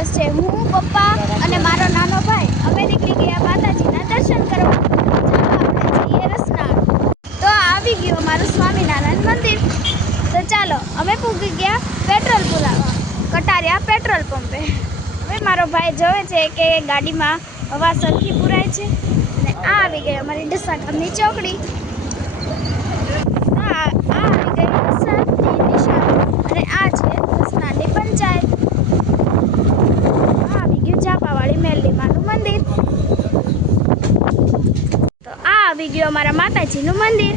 દિવસ છે હું પપ્પા અને મારો નાનો ભાઈ અમે નીકળી ગયા માતાજીના દર્શન કરવા. ચાલો આપણે જઈએ રસના. તો આવી ગયું અમારું સ્વામિનારાયણ મંદિર. તો ચાલો અમે પૂગી ગયા પેટ્રોલ પુરાવા કટારિયા પેટ્રોલ પંપે. હવે મારો ભાઈ જોવે છે કે ગાડીમાં હવા સરખી પુરાય છે. અને આ આવી ગઈ અમારી ઢસા ગામની ચોકડી. આ આવી ગઈ ઢસાની નિશાન અને આ છે ઢસનાની પંચાયત. આ આવી ગયું જાપાવાળી મેલડી માનું મંદિર. તો આ આવી ગયું અમારા માતાજીનું મંદિર.